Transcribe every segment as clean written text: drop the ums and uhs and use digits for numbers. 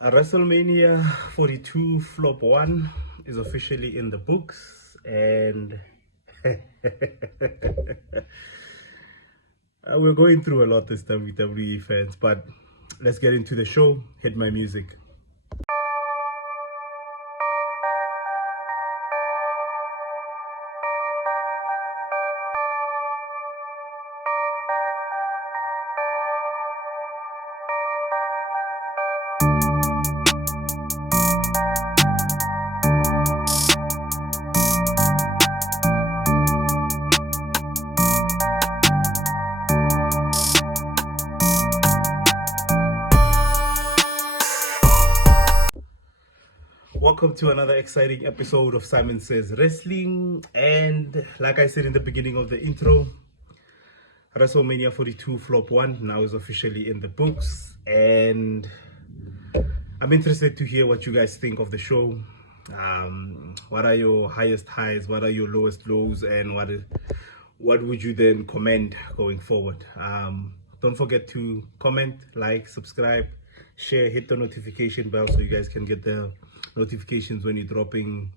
Wrestlemania 42 Flop 1 is officially in the books, and we're going through a lot as WWE fans, but let's get into the show. Hit my music. Welcome to another exciting episode of Simon Says Wrestling. And like I said in the beginning of the intro, WrestleMania 42 Flop 1 now is officially in the books. And I'm interested to hear what you guys think of the show. What are your highest highs? What are your lowest lows? And what would you then commend going forward? Don't forget to comment, like, subscribe, share, hit the notification bell so you guys can get the notifications when you're dropping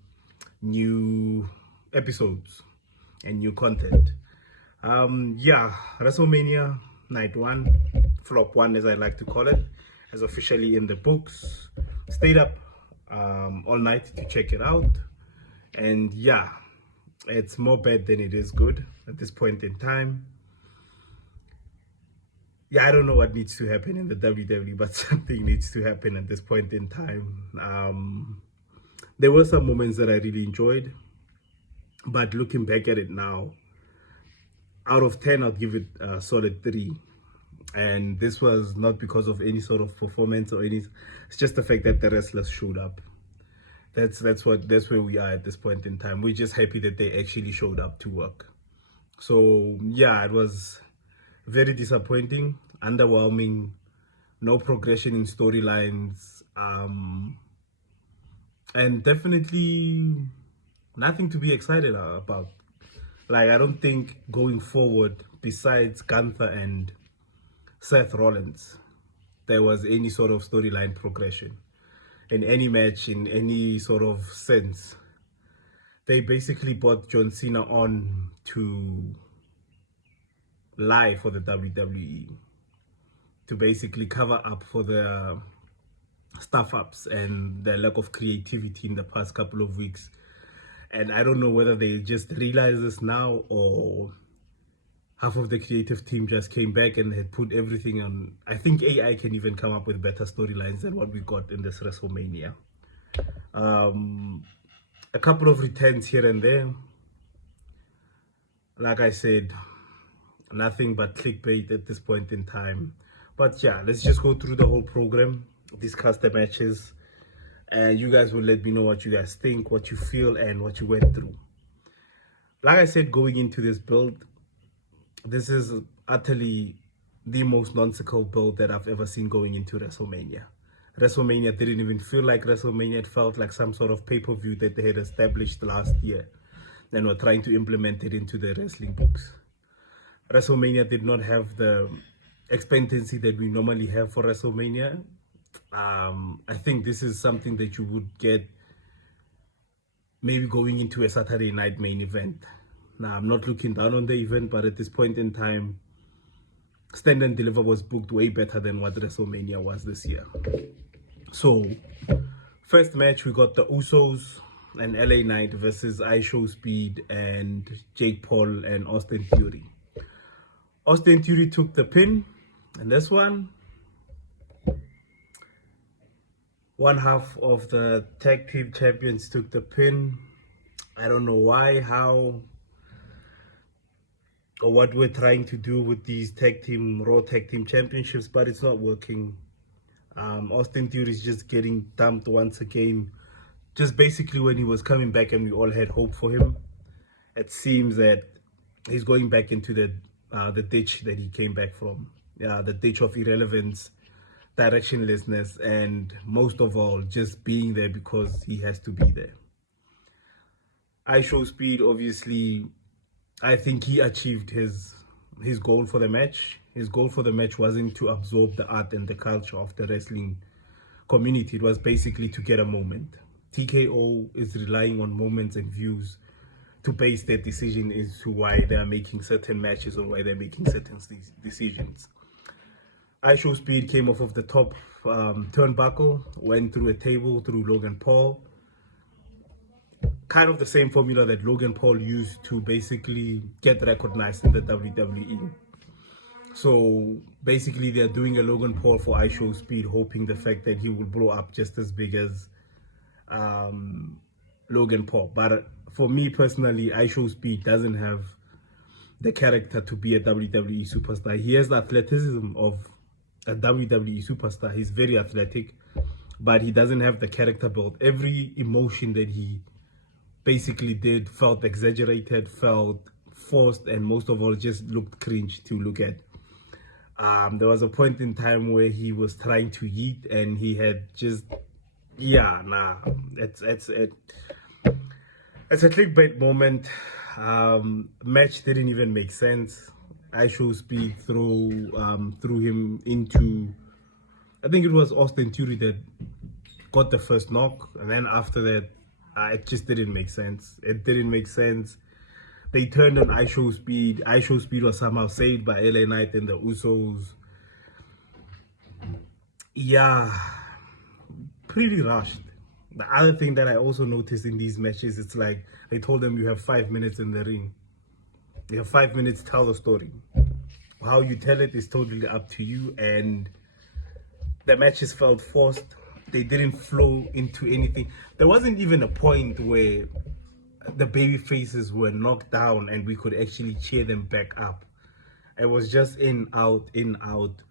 new episodes and new content. WrestleMania night 1, flop 1 as I like to call it, is officially in the books. Stayed up all night to check it out, and yeah, it's more bad than it is good at this point in time. Yeah, I don't know what needs to happen in the WWE, but something needs to happen at this point in time. There were some moments that I really enjoyed, but looking back at it now, out of 10, I'd give it a solid 3. And this was not because of any sort of performance or any. It's just the fact that the wrestlers showed up. That's where we are at this point in time. We're just happy that they actually showed up to work. So yeah, it was very disappointing, underwhelming, no progression in storylines, and definitely nothing to be excited about. Like, I don't think going forward, besides Gunther and Seth Rollins, there was any sort of storyline progression in any match, in any sort of sense. They basically brought John Cena on to lie for the WWE, to basically cover up for the stuff ups and the lack of creativity in the past couple of weeks. And I don't know whether they just realize this now, or half of the creative team just came back and had put everything on. I think AI can even come up with better storylines than what we got in this WrestleMania. A couple of returns here and there. Like I said, nothing but clickbait at this point in time. But yeah, let's just go through the whole program, discuss the matches, and you guys will let me know what you guys think, what you feel, and what you went through. Like I said, going into this build, this is utterly the most nonsensical build that I've ever seen going into WrestleMania. WrestleMania didn't even feel like WrestleMania. It felt like some sort of pay-per-view that they had established last year and were trying to implement it into the wrestling books. WrestleMania did not have the expectancy that we normally have for WrestleMania. I think this is something that you would get maybe going into a Saturday night main event. Now, I'm not looking down on the event, but at this point in time, Stand and Deliver was booked way better than what WrestleMania was this year. So, first match, we got the Usos and LA Knight versus IShowSpeed and Jake Paul and Austin Theory. Austin Theory took the pin, and this one half of the tag team champions took the pin. I don't know why, how, or what we're trying to do with these Raw Tag Team Championships, but it's not working. Austin Theory is just getting dumped once again. Just basically when he was coming back and we all had hope for him, it seems that he's going back into the ditch that he came back from. The ditch of irrelevance, directionlessness, and most of all, just being there because he has to be there. IShowSpeed, obviously, I think he achieved his goal for the match. His goal for the match wasn't to absorb the art and the culture of the wrestling community, it was basically to get a moment. TKO is relying on moments and views to base their decision as to why they are making certain matches or why they're making certain decisions. Show Speed came off of the top turnbuckle, went through a table through Logan Paul. Kind of the same formula that Logan Paul used to basically get recognized in the WWE. So basically they're doing a Logan Paul for Show Speed, hoping the fact that he will blow up just as big as Logan Paul. But for me personally, Show Speed doesn't have the character to be a WWE superstar. He has the athleticism of a WWE superstar. He's very athletic, but he doesn't have the character build. Every emotion that he basically did felt exaggerated, felt forced, and most of all just looked cringe to look at. There was a point in time where he was trying to eat and he had just, yeah, nah, it's a clickbait moment. Match didn't even make sense. Show Speed threw him into, I think it was Austin Theory that got the first knock, and then after that it just didn't make sense. It didn't make sense. They turned on Show Speed. Show Speed was somehow saved by LA Knight and the Usos. Yeah, pretty rushed. The other thing that I also noticed in these matches, it's like they told them you have 5 minutes in the ring. You have 5 minutes, tell the story. How you tell it is totally up to you, and the matches felt forced. They didn't flow into anything. There wasn't even a point where the baby faces were knocked down and we could actually cheer them back up. It was just in, out, in, out.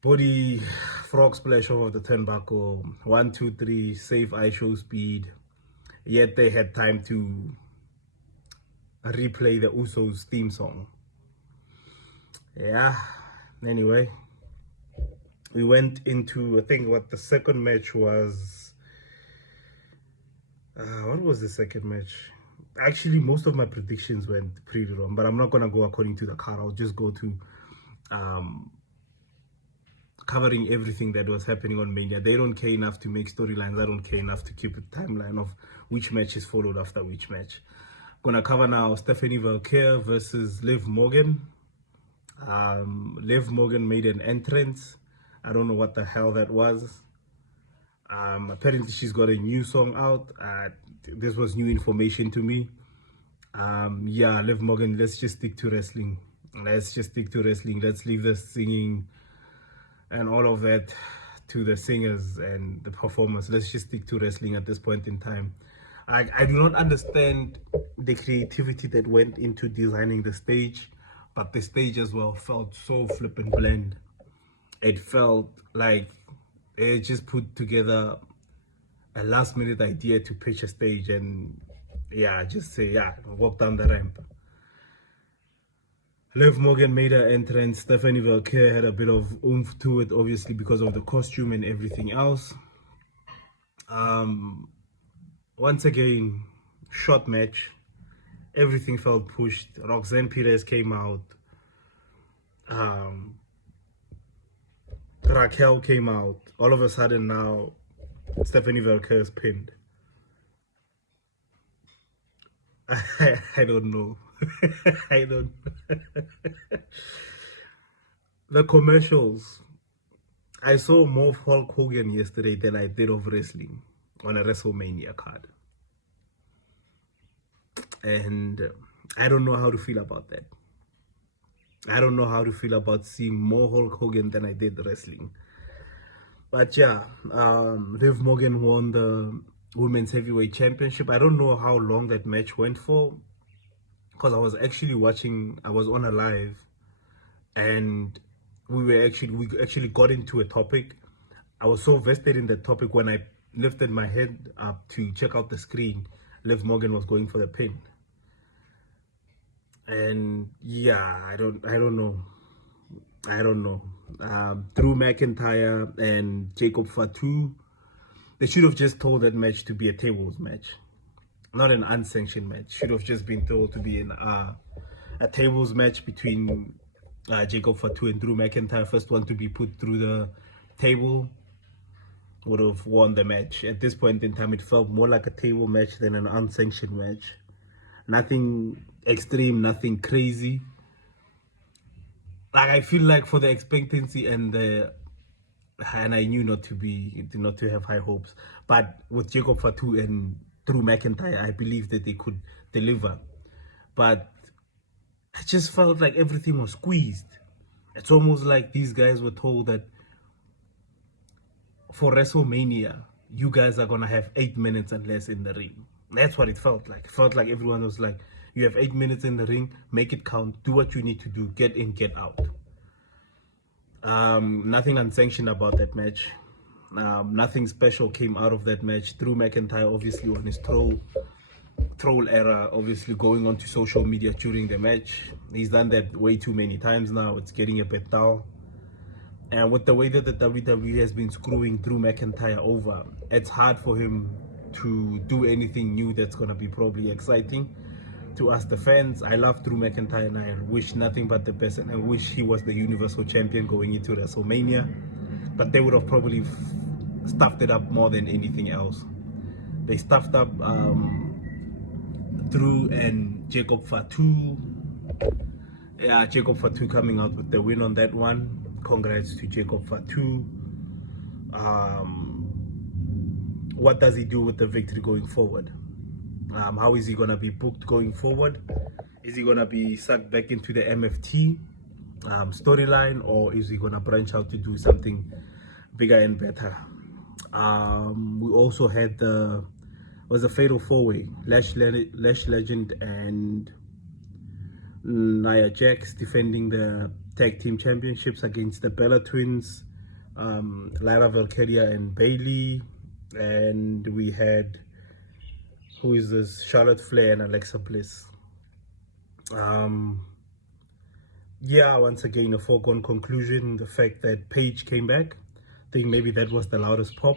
Body frog splash off of the turnbuckle. 1, 2, 3, save Show Speed. Yet they had time to replay the Usos theme song. Yeah, anyway, we went into, I think what the second match was. What was the second match? Actually, most of my predictions went pretty wrong, but I'm not gonna go according to the card. I'll just go to covering everything that was happening on Mania. They don't care enough to make storylines. I don't care enough to keep a timeline of which match is followed after which match. I'm gonna cover now Stephanie Valkyrie versus Liv Morgan. Liv Morgan made an entrance. I don't know what the hell that was. Apparently she's got a new song out. This was new information to me. Yeah, Liv Morgan, let's just stick to wrestling. Let's just stick to wrestling. Let's leave the singing and all of that to the singers and the performers. Let's just stick to wrestling at this point in time. I do not understand the creativity that went into designing the stage, but the stage as well felt so flippin' bland. It felt like they just put together a last minute idea to pitch a stage and yeah, just say, yeah, walk down the ramp. Liv Morgan made her entrance. Stephanie Valkyrie had a bit of oomph to it, obviously because of the costume and everything else. Once again, short match. Everything felt pushed. Roxanne Perez came out. Raquel came out. All of a sudden now, Stephanie Valkyrie is pinned. I don't know. I don't. The commercials. I saw more of Hulk Hogan yesterday than I did of wrestling on a Wrestlemania card. And I don't know how to feel about that. I don't know how to feel about seeing more Hulk Hogan than I did wrestling. But yeah, Liv Morgan won the Women's Heavyweight Championship. I don't know how long that match went for, because I was actually watching, I was on a live, and we actually got into a topic. I was so vested in the topic when I lifted my head up to check out the screen. Liv Morgan was going for the pin. And yeah, I don't know. Drew McIntyre and Jacob Fatu, they should have just told that match to be a tables match, not an unsanctioned match. Should have just been told to be a tables match between Jacob Fatu and Drew McIntyre. First one to be put through the table would have won the match. At this point in time, it felt more like a table match than an unsanctioned match. Nothing extreme, nothing crazy. Like, I feel like for the expectancy and I knew not to have high hopes, but with Jacob Fatu and Drew McIntyre, I believe that they could deliver. But I just felt like everything was squeezed. It's almost like these guys were told that for Wrestlemania, you guys are gonna have 8 minutes and less in the ring. That's what it felt like. It felt like everyone was like, you have 8 minutes in the ring, make it count, do what you need to do, get in, get out. Nothing unsanctioned about that match. Nothing special came out of that match. Drew McIntyre obviously on his troll era, obviously going onto social media during the match. He's done that way too many times now. It's getting a bit dull. And with the way that the WWE has been screwing Drew McIntyre over, it's hard for him to do anything new that's going to be probably exciting to us, the fans. I love Drew McIntyre and I wish nothing but the best, and I wish he was the Universal Champion going into Wrestlemania. But they would have probably stuffed it up more than anything else. They stuffed up Drew and Jacob Fatu. Yeah, Jacob Fatu coming out with the win on that one. Congrats to Jacob Fatu. What does he do with the victory going forward? How is he going to be booked going forward? Is he going to be sucked back into the MFT storyline, or is he going to branch out to do something bigger and better? We also had was a fatal four-way, Lash Legend and Nia Jax defending the tag team championships against the Bella Twins, Lyra Valkyria and Bailey. And we had, who is this, Charlotte Flair and Alexa Bliss. Yeah, once again a foregone conclusion, the fact that Paige came back. I think maybe that was the loudest pop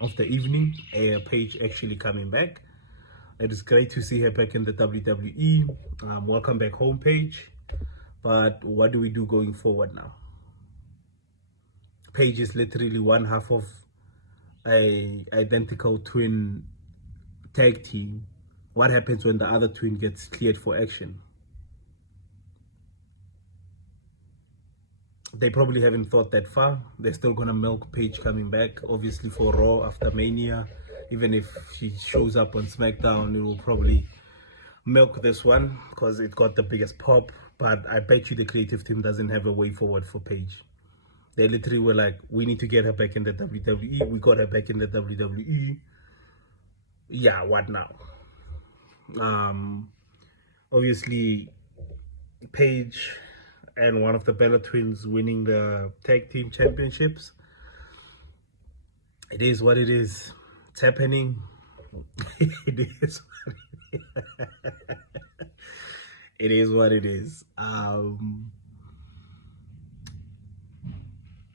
of the evening, Paige actually coming back. It is great to see her back in the WWE. Welcome back home, Paige. But what do we do going forward now? Paige is literally one half of a identical twin tag team. What happens when the other twin gets cleared for action? They probably haven't thought that far. They're still gonna milk Paige coming back, obviously, for Raw after Mania. Even if she shows up on SmackDown, it will probably milk this one because it got the biggest pop. But I bet you the creative team doesn't have a way forward for Paige. They literally were like, we need to get her back in the WWE. We got her back in the WWE. Yeah, what now? Obviously, Paige and one of the Bella Twins winning the tag team championships. It is what it is. It's happening. It is what it is. It is what it is.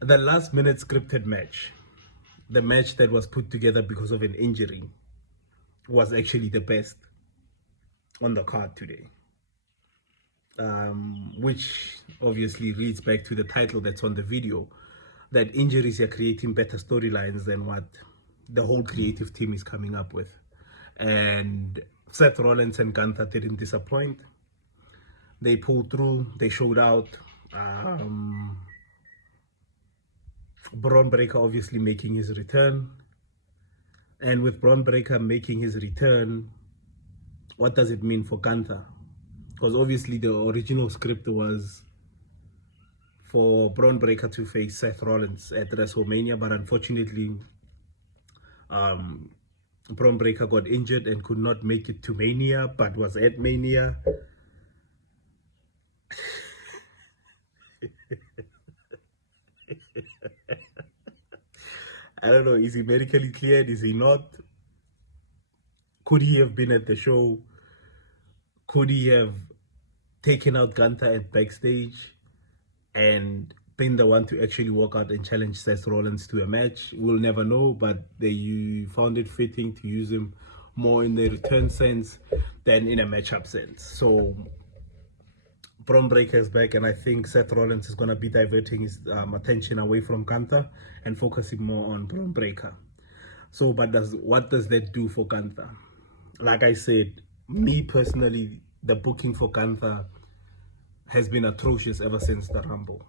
The last minute scripted match, the match that was put together because of an injury, was actually the best on the card today. Which obviously leads back to the title that's on the video, that injuries are creating better storylines than what the whole creative team is coming up with. And Seth Rollins and Gunther didn't disappoint. They pulled through, they showed out. Bron Breakker obviously making his return. And with Bron Breakker making his return, what does it mean for Gunther? Because obviously the original script was for Bron Breakker to face Seth Rollins at WrestleMania, but unfortunately, Bron Breakker got injured and could not make it to Mania, but was at Mania. I don't know, is he medically cleared? Is he not? Could he have been at the show? Could he have taken out Gunther at backstage and been the one to actually walk out and challenge Seth Rollins to a match? We'll never know, but they found it fitting to use him more in the return sense than in a matchup sense. So Bron Breakker is back, and I think Seth Rollins is going to be diverting his attention away from Gunther and focusing more on Bron Breakker. So, but what does that do for Gunther? Like I said, me personally, the booking for Gunther has been atrocious ever since the Rumble.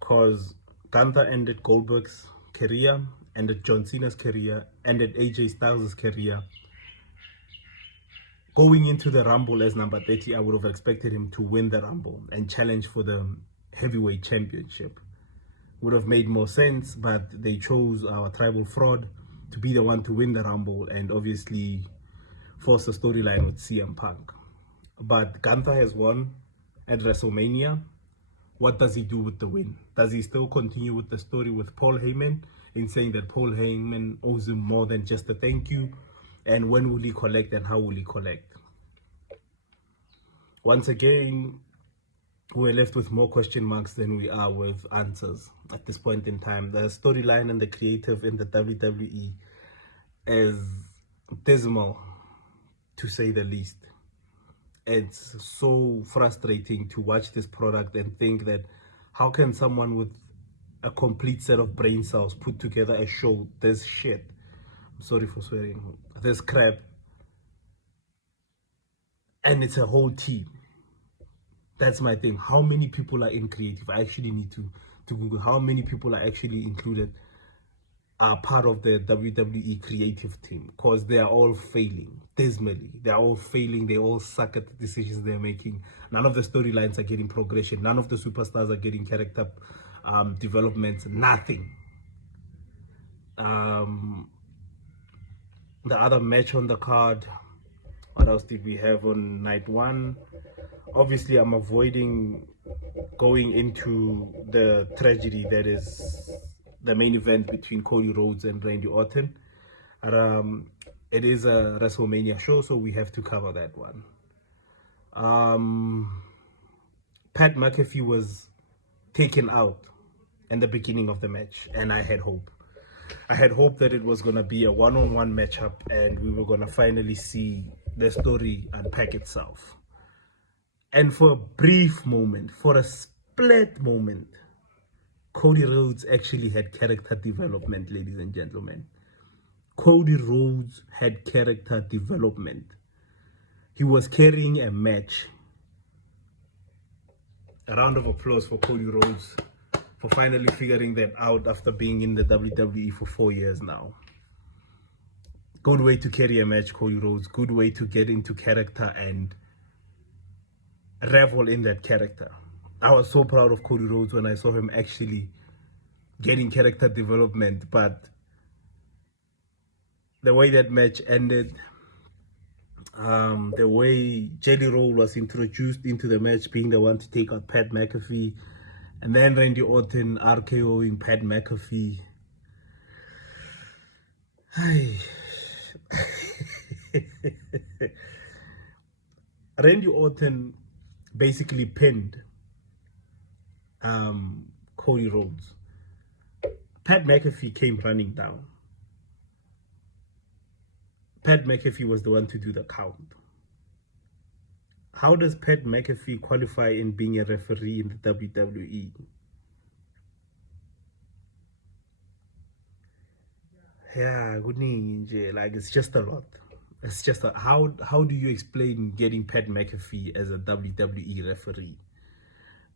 Because Gunther ended Goldberg's career, ended John Cena's career, ended AJ Styles' career. Going into the Rumble as number 30, I would have expected him to win the Rumble and challenge for the heavyweight championship. Would have made more sense, but they chose our tribal fraud to be the one to win the Rumble and obviously force a storyline with CM Punk. But Gunther has won at Wrestlemania. What does he do with the win? Does he still continue with the story with Paul Heyman in saying that Paul Heyman owes him more than just a thank you? And when will he collect and how will he collect? Once again, we're left with more question marks than we are with answers at this point in time. The storyline and the creative in the WWE is dismal, to say the least. It's so frustrating to watch this product and think that how can someone with a complete set of brain cells put together a show this shit, I'm sorry for swearing, this crap, and it's a whole team. That's my thing. How many people are in creative? I actually need to Google how many people are actually included, are part of the WWE creative team, because they are all failing dismally. They are all failing. They all suck at the decisions they're making. None of the storylines are getting progression. None of the superstars are getting character development. Nothing. The other match on the card, what else did we have on night one? Obviously, I'm avoiding going into the tragedy that is the main event between Cody Rhodes and Randy Orton. It is a Wrestlemania show, so we have to cover that one. Pat McAfee was taken out in the beginning of the match, and I had hope. I had hope that it was going to be a one-on-one matchup and we were going to finally see the story unpack itself. And for a brief moment, for a split moment, Cody Rhodes actually had character development, ladies and gentlemen. Cody Rhodes had character development. He was carrying a match. A round of applause for Cody Rhodes for finally figuring that out after being in the WWE for 4 years now. Good way to carry a match, Cody Rhodes. Good way to get into character and revel in that character. I was so proud of Cody Rhodes when I saw him actually getting character development, but the way that match ended, the way Jelly Roll was introduced into the match, being the one to take out Pat McAfee, and then Randy Orton RKOing Pat McAfee. Randy Orton basically pinned Cody Rhodes. Pat McAfee came running down. Pat McAfee was the one to do the count. How does Pat McAfee qualify in being a referee in the WWE? Yeah, good ninja. Like, it's just a lot. It's just how do you explain getting Pat McAfee as a WWE referee?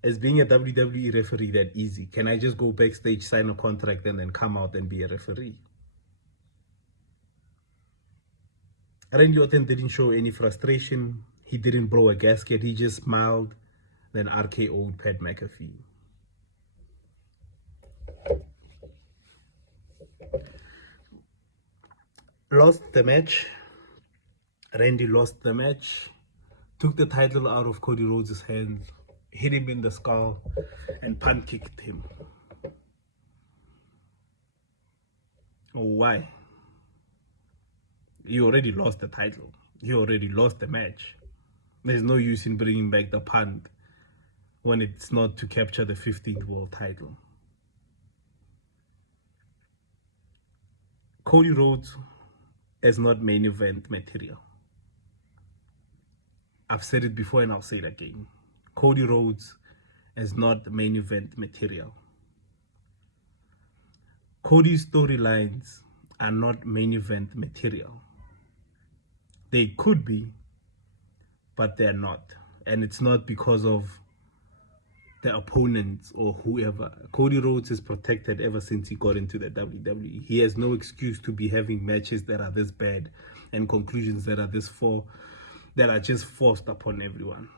Is being a WWE referee that easy? Can I just go backstage, sign a contract, and then come out and be a referee? Randy Orton didn't show any frustration. He didn't blow a gasket. He just smiled, then RKO'd Pat McAfee. Lost the match. Randy lost the match. Took the title out of Cody Rhodes' hands, hit him in the skull, and punt kicked him. Why? You already lost the title. You already lost the match. There's no use in bringing back the punt when it's not to capture the 15th world title. Cody Rhodes is not main event material. I've said it before and I'll say it again. Cody Rhodes is not main event material. Cody's storylines are not main event material. They could be, but they're not. And it's not because of the opponents or whoever. Cody Rhodes is protected ever since he got into the WWE. He has no excuse to be having matches that are this bad and conclusions that are that are just forced upon everyone.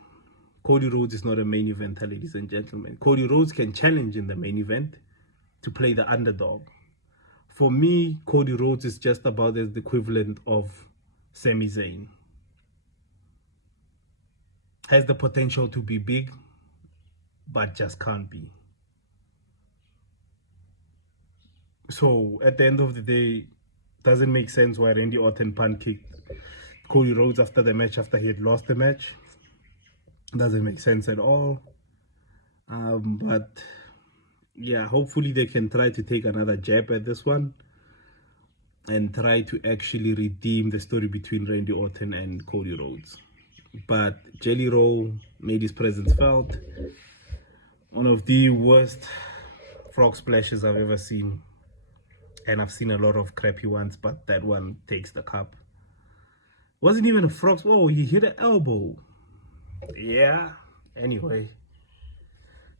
Cody Rhodes is not a main eventer, ladies and gentlemen. Cody Rhodes can challenge in the main event to play the underdog. For me, Cody Rhodes is just about as the equivalent of Sami Zayn. Has the potential to be big, but just can't be. So at the end of the day, doesn't make sense why Randy Orton pancaked Cody Rhodes after the match, after he had lost the match. Doesn't make sense at all. But yeah, hopefully they can try to take another jab at this one and try to actually redeem the story between Randy Orton and Cody Rhodes. But Jelly Roll made his presence felt. One of the worst frog splashes I've ever seen. And I've seen a lot of crappy ones, but that one takes the cup. Wasn't even a frog. Oh, he hit an elbow. Yeah. Anyway.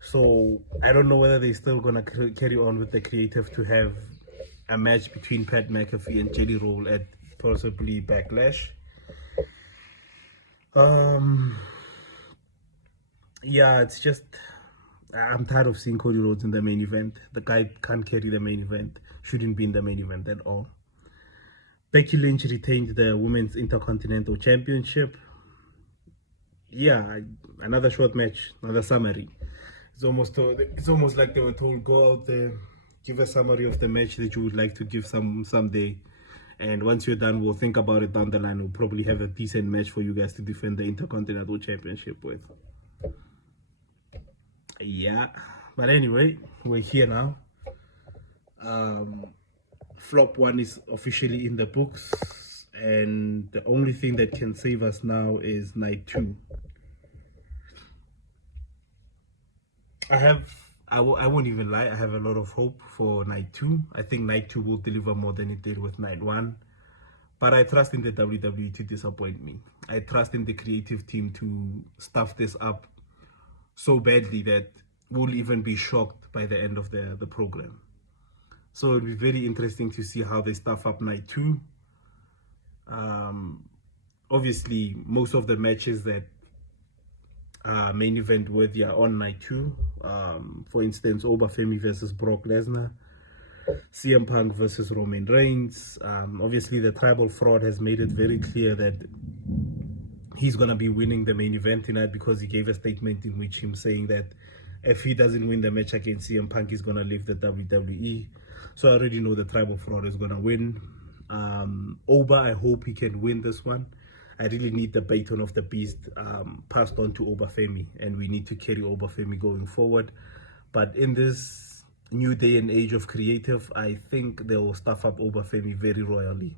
So, I don't know whether they're still going to carry on with the creative to have a match between Pat McAfee and Jelly Roll at possibly Backlash. Yeah, it's just, I'm tired of seeing Cody Rhodes in the main event. The guy can't carry the main event, shouldn't be in the main event at all. Becky Lynch retained the Women's Intercontinental Championship. Yeah, another short match, another summary. It's almost like they were told, go out there, give a summary of the match that you would like to give someday. And once you're done, we'll think about it down the line. We'll probably have a decent match for you guys to defend the Intercontinental Championship with. Yeah, but anyway, we're here now. Flop 1 is officially in the books, and the only thing that can save us now is night 2. I won't even lie, I have a lot of hope for night 2. I think night 2 will deliver more than it did with night 1. But I trust in the WWE to disappoint me. I trust in the creative team to stuff this up so badly that we'll even be shocked by the end of the program. So it'll be very interesting to see how they stuff up night 2. Obviously, most of the matches that main event worthy are on night 2. For instance, Obafemi versus Brock Lesnar, CM Punk versus Roman Reigns. Obviously, the tribal fraud has made it very clear that he's gonna be winning the main event tonight, because he gave a statement in which him saying that if he doesn't win the match against CM Punk, he's gonna leave the WWE. So I already know the tribal fraud is gonna win. Oba, I hope he can win this one. I really need the baton of the beast passed on to Obafemi, and we need to carry Obafemi going forward. But in this new day and age of creative, I think they will stuff up Obafemi very royally.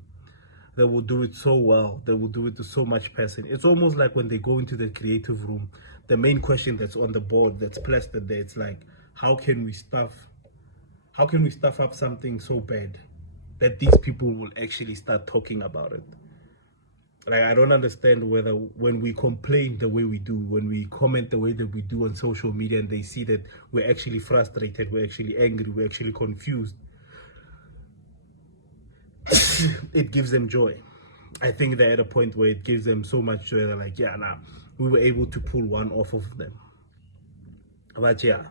They will do it so well. They will do it with so much passion. It's almost like when they go into the creative room, the main question that's on the board, that's plastered there, it's like, how can we stuff up something so bad that these people will actually start talking about it? Like, I don't understand whether when we complain the way we do, when we comment the way that we do on social media, and they see that we're actually frustrated, we're actually angry, we're actually confused, it gives them joy. I think they're at a point where it gives them so much joy. They're like, yeah, nah, we were able to pull one off of them. But yeah,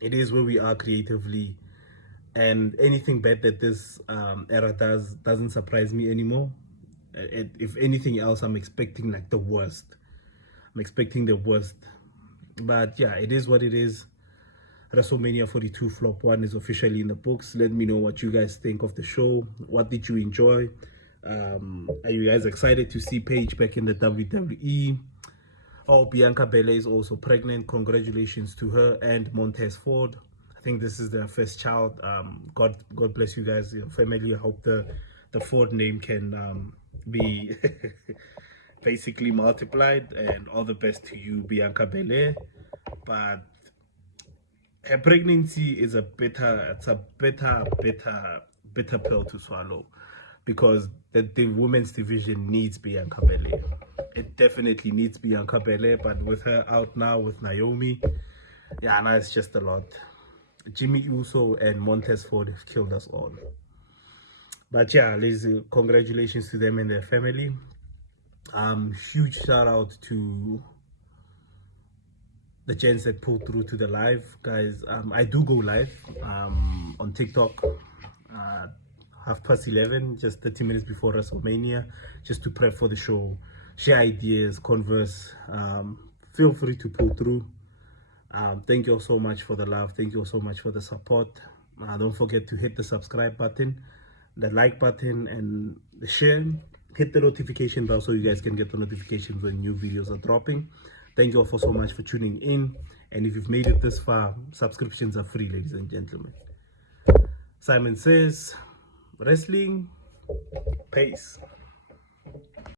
it is where we are creatively, and anything bad that this era doesn't surprise me anymore. If anything else, I'm expecting like the worst. I'm expecting the worst. But yeah, it is what it is. Wrestlemania 42 Flop 1 is officially in the books. Let me know what you guys think of the show. What did you enjoy? Are you guys excited to see Paige back in the WWE? Oh, Bianca Belair is also pregnant. Congratulations to her and Montez Ford. I think this is their first child. God bless you guys, your family. I hope the Ford name can be basically multiplied, and all the best to you, Bianca Belair. But her pregnancy is a better bitter pill to swallow, because the women's division needs Bianca Belair. It definitely needs Bianca Belair, but with her out now with Naomi, yeah, now it's just a lot. Jimmy Uso and Montez Ford have killed us all. But yeah, congratulations to them and their family. Huge shout out to the gents that pulled through to the live, guys. I do go live on TikTok 11:30, just 30 minutes before Wrestlemania, just to prep for the show, share ideas, converse. Feel free to pull through. Thank you all so much for the love. Thank you all so much for the support. Don't forget to hit the subscribe button, the like button, and the share. Hit the notification bell so you guys can get the notifications when new videos are dropping. Thank you all so much for tuning in. And if you've made it this far, subscriptions are free, ladies and gentlemen. Simon says, wrestling, peace.